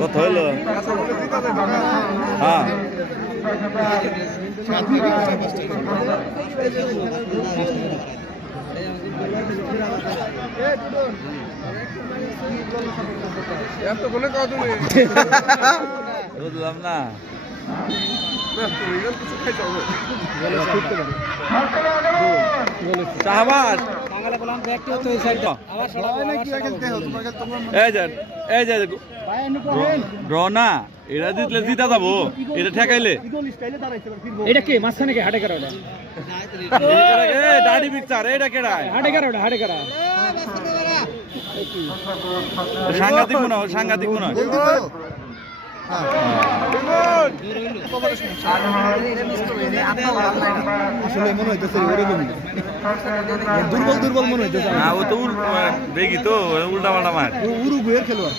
কত হইলো? হ্যাঁ বুঝলাম না। শাহবাজ রনা এটা জিতলে জিতা যাবো, এটা ঠেকাইলে এটা কে মাঝখানে কে হাটে করা দাড়ি পিকচার এটা কেডা হাটে করা সাংঘাতিক মনে হয়, সাংঘাতিক মনে হয়। আসলে মনে হইতেছে ওরকমই দুর্বল দুর্বল মনে হইতেছে। ও তো বেগি তো উল্টা পাল্টা মার উরুগুয়ের খেলোয়াড়।